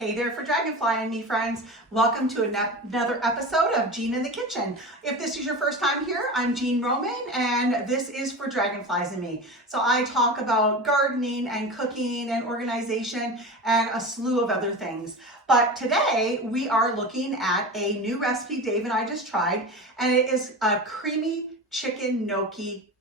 Hey there for Dragonfly and me friends. Welcome to another episode of Jean in the Kitchen. If this is your first time here, I'm Jean Roman and this is for Dragonflies and me. So I talk about gardening and cooking and organization and a slew of other things. But today we are looking at a new recipe Dave and I just tried, and it is a creamy chicken gnocchi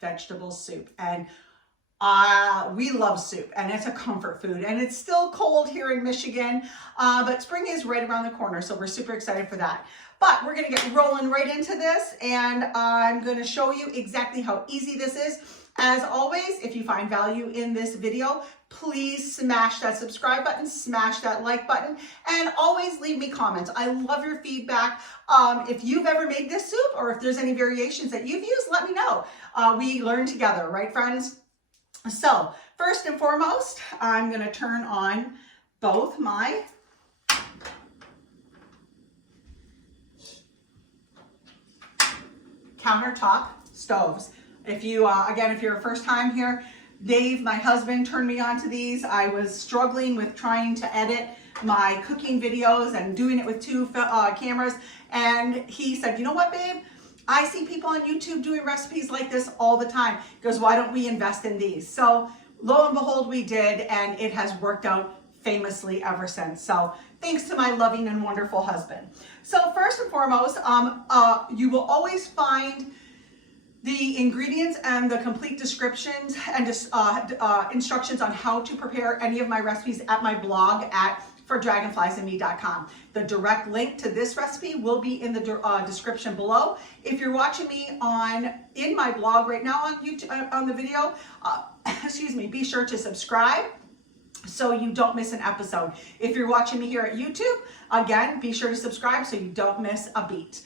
vegetable soup. And we love soup and it's a comfort food, and it's still cold here in Michigan, but spring is right around the corner, so we're super excited for that. But we're gonna get rolling right into this, and I'm gonna show you exactly how easy this is. As always, if you find value in this video, please smash that subscribe button, smash that like button, and always leave me comments. I love your feedback. If you've ever made this soup or if there's any variations that you've used, let me know. We learn together, right friends? So first and foremost, I'm going to turn on both my countertop stoves. If you, again, if you're a first time here, Dave, my husband, turned me on to these. I was struggling with trying to edit my cooking videos and doing it with two cameras. And he said, you know what, babe? I see people on YouTube doing recipes like this all the time. He goes, why don't we invest in these? So lo and behold, we did, and it has worked out famously ever since. So thanks to my loving and wonderful husband. So first and foremost, you will always find the ingredients and the complete descriptions and instructions on how to prepare any of my recipes at my blog at fordragonfliesandme.com. The direct link to this recipe will be in the description below. If you're watching me in my blog right now on YouTube, on the video, excuse me, be sure to subscribe so you don't miss an episode. If you're watching me here at YouTube, again, be sure to subscribe so you don't miss a beat.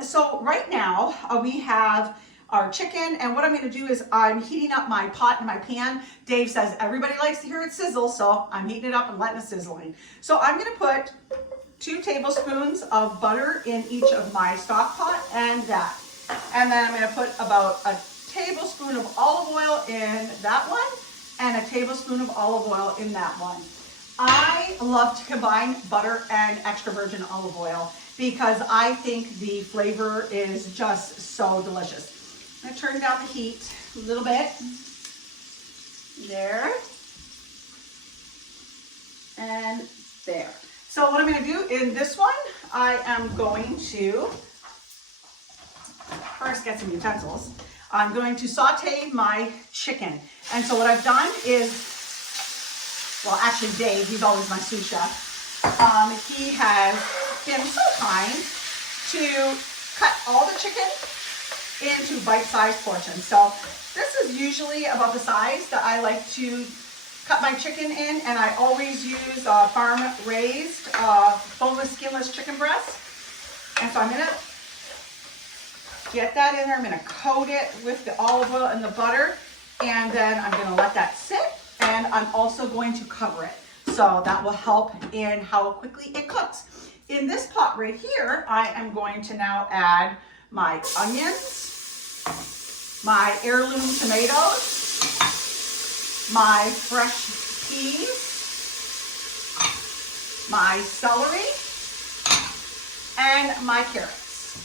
So right now we have our chicken, and what I'm going to do is I'm heating up my pot and my pan. Dave says everybody likes to hear it sizzle, so I'm heating it up and letting it sizzling. So I'm going to put 2 tablespoons of butter in each of my stock pot and that. And then I'm going to put about a tablespoon of olive oil in that one and a tablespoon of olive oil in that one. I love to combine butter and extra virgin olive oil because I think the flavor is just so delicious. I'm going to turn down the heat a little bit. There. And there. So what I'm going to do in this one, I am going to first get some utensils. I'm going to saute my chicken. And so what I've done is, well, actually Dave, he's always my sous chef. He has been so kind to cut all the chicken into bite-sized portions. So this is usually about the size that I like to cut my chicken in, and I always use farm-raised boneless, skinless chicken breast. And so I'm gonna get that in there. I'm gonna coat it with the olive oil and the butter, and then I'm gonna let that sit, and I'm also going to cover it. So that will help in how quickly it cooks. In this pot right here, I am going to now add my onions, my heirloom tomatoes, my fresh peas, my celery, and my carrots.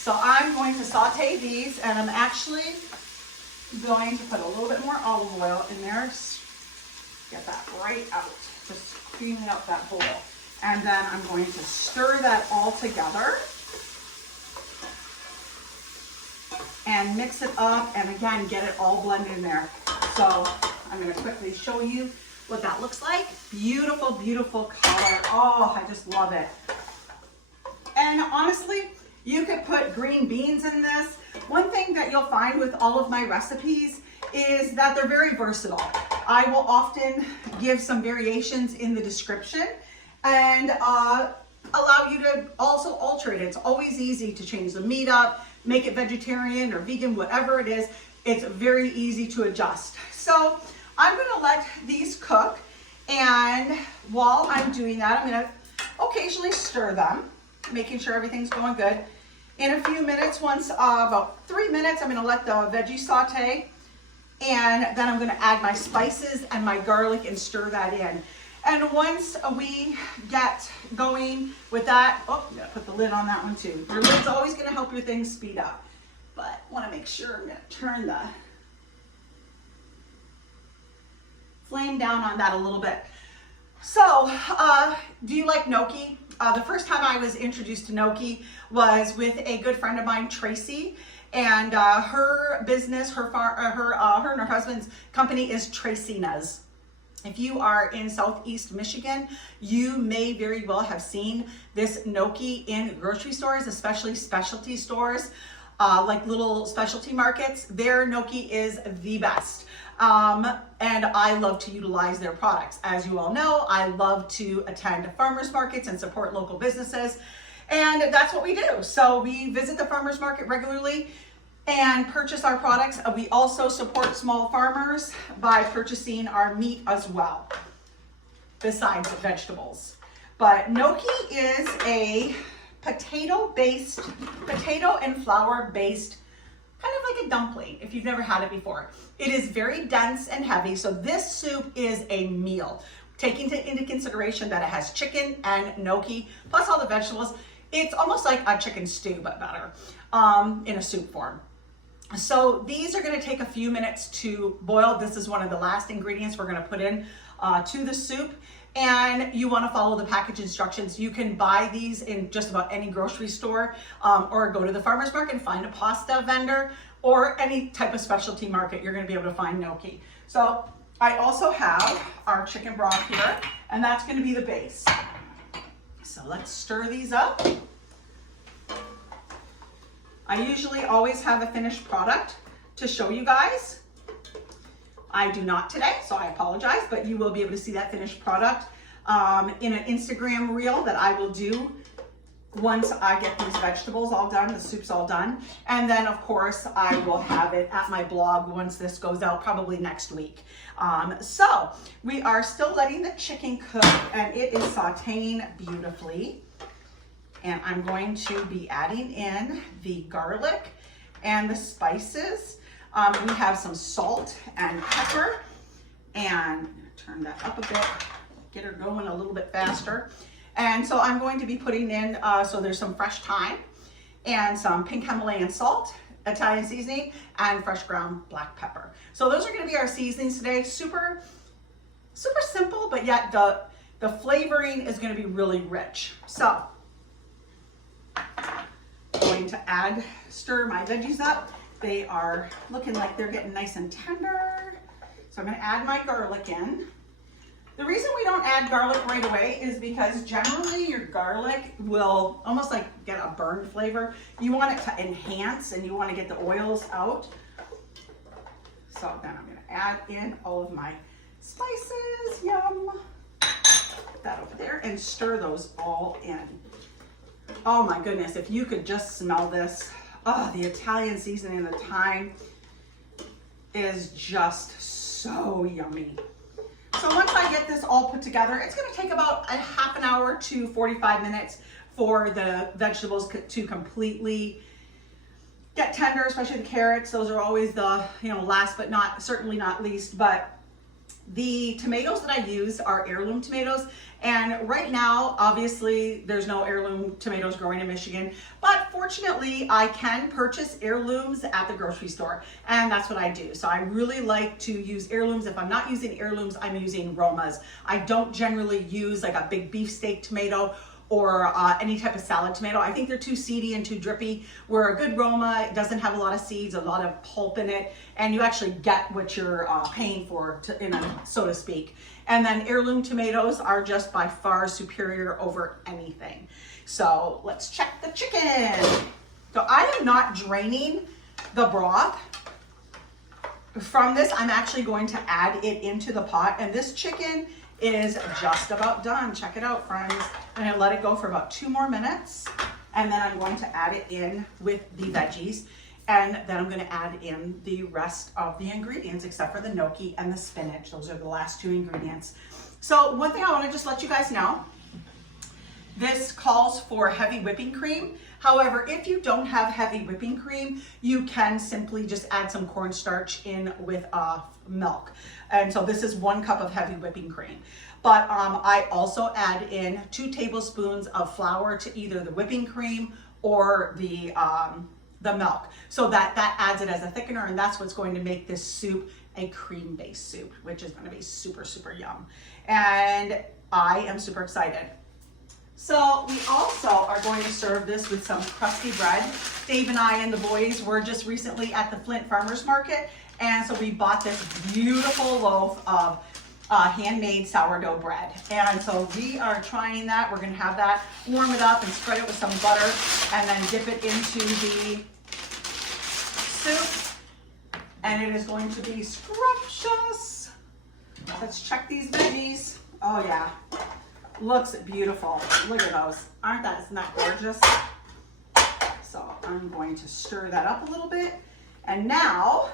So I'm going to saute these, and I'm actually going to put a little bit more olive oil in there. Get that right out, just cleaning up that bowl. And then I'm going to stir that all together and mix it up, and again, get it all blended in there. So I'm going to quickly show you what that looks like. Beautiful, beautiful color. Oh, I just love it. And honestly, you could put green beans in this. One thing that you'll find with all of my recipes is that they're very versatile. I will often give some variations in the description and allow you to also alter it. It's always easy to change the meat up, make it vegetarian or vegan, whatever it is. It's very easy to adjust. So I'm going to let these cook, and while I'm doing that, I'm going to occasionally stir them, making sure everything's going good. In a few minutes, about 3 minutes, I'm going to let the veggies saute, and then I'm going to add my spices and my garlic and stir that in. And once we get going with that, oh, you gotta put the lid on that one too. Your lid's always gonna help your things speed up. But wanna make sure I'm gonna turn the flame down on that a little bit. So, do you like gnocchi? The first time I was introduced to gnocchi was with a good friend of mine, Tracy, and her business, her and her husband's company is Tracina's. If you are in Southeast Michigan, you may very well have seen this gnocchi in grocery stores, especially specialty stores, like little specialty markets. Their gnocchi is the best. And I love to utilize their products. As you all know, I love to attend farmers markets and support local businesses. And that's what we do. So we visit the farmers market regularly and purchase our products. We also support small farmers by purchasing our meat as well, besides the vegetables. But gnocchi is a potato and flour based, kind of like a dumpling if you've never had it before. It is very dense and heavy, so this soup is a meal. Taking into consideration that it has chicken and gnocchi, plus all the vegetables, it's almost like a chicken stew, but better, in a soup form. So these are gonna take a few minutes to boil. This is one of the last ingredients we're gonna put in to the soup. And you wanna follow the package instructions. You can buy these in just about any grocery store or go to the farmer's market and find a pasta vendor or any type of specialty market. You're gonna be able to find gnocchi. So I also have our chicken broth here, and that's gonna be the base. So let's stir these up. I usually always have a finished product to show you guys. I do not today, so I apologize, but you will be able to see that finished product in an Instagram reel that I will do once I get these vegetables all done, the soup's all done. And then of course I will have it at my blog once this goes out, probably next week. So we are still letting the chicken cook and it is sauteing beautifully. And I'm going to be adding in the garlic and the spices. We have some salt and pepper, and turn that up a bit, get her going a little bit faster. And so I'm going to be putting in, so there's some fresh thyme and some pink Himalayan salt, Italian seasoning, and fresh ground black pepper. So those are gonna be our seasonings today. Super simple, but yet the flavoring is gonna be really rich. So I'm going to stir my veggies up. They are looking like they're getting nice and tender. So I'm gonna add my garlic in. The reason we don't add garlic right away is because generally your garlic will almost like get a burned flavor. You want it to enhance and you want to get the oils out. So then I'm gonna add in all of my spices, yum. Put that over there and stir those all in. Oh my goodness, if you could just smell this. Oh, the Italian seasoning and the thyme is just so yummy. So once I get this all put together, it's gonna take about a half an hour to 45 minutes for the vegetables to completely get tender, especially the carrots. Those are always the, last but certainly not least. But the tomatoes that I use are heirloom tomatoes. And right now, obviously, there's no heirloom tomatoes growing in Michigan, but fortunately, I can purchase heirlooms at the grocery store, and that's what I do. So I really like to use heirlooms. If I'm not using heirlooms, I'm using Romas. I don't generally use like a big beefsteak tomato or any type of salad tomato. I think they're too seedy and too drippy, where a good Roma doesn't have a lot of seeds, a lot of pulp in it, and you actually get what you're paying for, so to speak. And then heirloom tomatoes are just by far superior over anything. So let's check the chicken. So I am not draining the broth from this. I'm actually going to add it into the pot, and this chicken is just about done. Check it out, friends. I'm gonna let it go for about 2 more minutes, and then I'm going to add it in with the veggies, and then I'm gonna add in the rest of the ingredients except for the gnocchi and the spinach. Those are the last 2 ingredients. So one thing I wanna just let you guys know This calls for heavy whipping cream. However, if you don't have heavy whipping cream, you can simply just add some cornstarch in with milk. And so this is 1 cup of heavy whipping cream. But I also add in 2 tablespoons of flour to either the whipping cream or the milk. So that adds it as a thickener, and that's what's going to make this soup a cream-based soup, which is going to be super, super yum. And I am super excited. So we also are going to serve this with some crusty bread. Dave and I and the boys were just recently at the Flint Farmers Market, and so we bought this beautiful loaf of handmade sourdough bread. And so we are trying that. We're going to have that, warm it up and spread it with some butter, and then dip it into the soup. And it is going to be scrumptious. Let's check these veggies. Oh yeah. Looks beautiful. Look at those. Isn't that gorgeous? So I'm going to stir that up a little bit. And now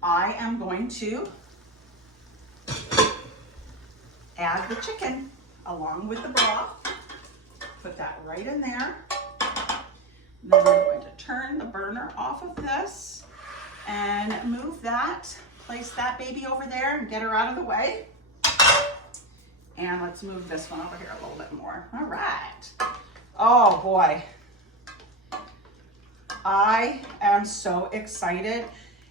I am going to add the chicken along with the broth. Put that right in there. Then I'm going to turn the burner off of this and move that. Place that baby over there and get her out of the way. And let's move this one over here a little bit more. All right. Oh boy. I am so excited.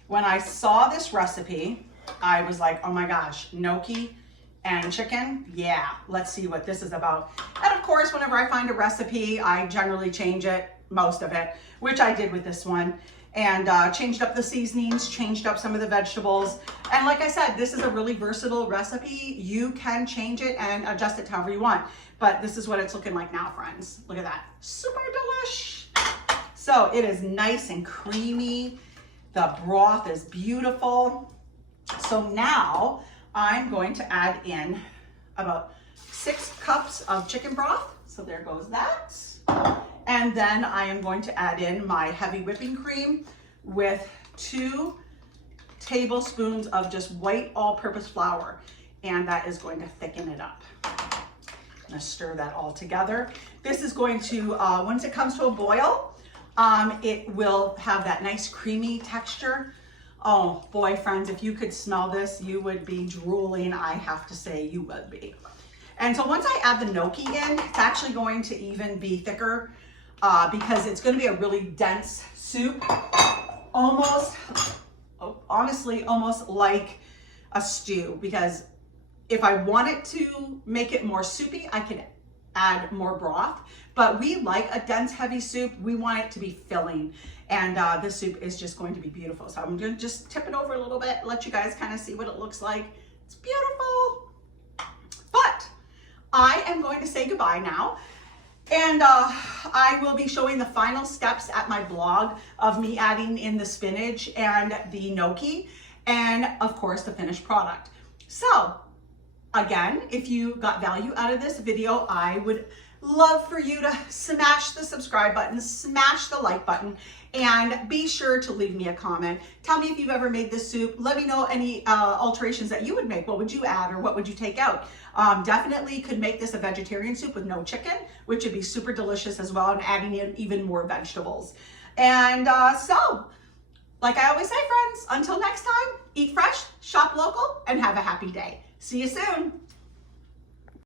When I saw this recipe, I was like, oh my gosh, gnocchi and chicken. Yeah, let's see what this is about. And of course, whenever I find a recipe, I generally change it, most of it, which I did with this one. And changed up the seasonings, changed up some of the vegetables. And like I said, this is a really versatile recipe. You can change it and adjust it to however you want. But this is what it's looking like now, friends. Look at that. Super delish. So it is nice and creamy. The broth is beautiful. So now I'm going to add in about 6 cups of chicken broth. So there goes that. And then I am going to add in my heavy whipping cream with 2 tablespoons of just white all-purpose flour. And that is going to thicken it up. I'm gonna stir that all together. This is going to, once it comes to a boil, it will have that nice creamy texture. Oh boy, friends, if you could smell this, you would be drooling. I have to say, you would be. And so once I add the gnocchi in, it's actually going to even be thicker because it's going to be a really dense soup, honestly, almost like a stew. Because if I wanted to make it more soupy, I can add more broth. But we like a dense, heavy soup. We want it to be filling. And this soup is just going to be beautiful. So I'm going to just tip it over a little bit, let you guys kind of see what it looks like. It's beautiful. But I am going to say goodbye now. And I will be showing the final steps at my blog of me adding in the spinach and the gnocchi, and of course the finished product. So again, if you got value out of this video, I would love for you to smash the subscribe button, smash the like button, and be sure to leave me a comment. Tell me if you've ever made this soup. Let me know any alterations that you would make. What would you add or what would you take out? Definitely could make this a vegetarian soup with no chicken, which would be super delicious as well, and adding in even more vegetables. And so, like I always say, friends, until next time, eat fresh, shop local, and have a happy day. See you soon.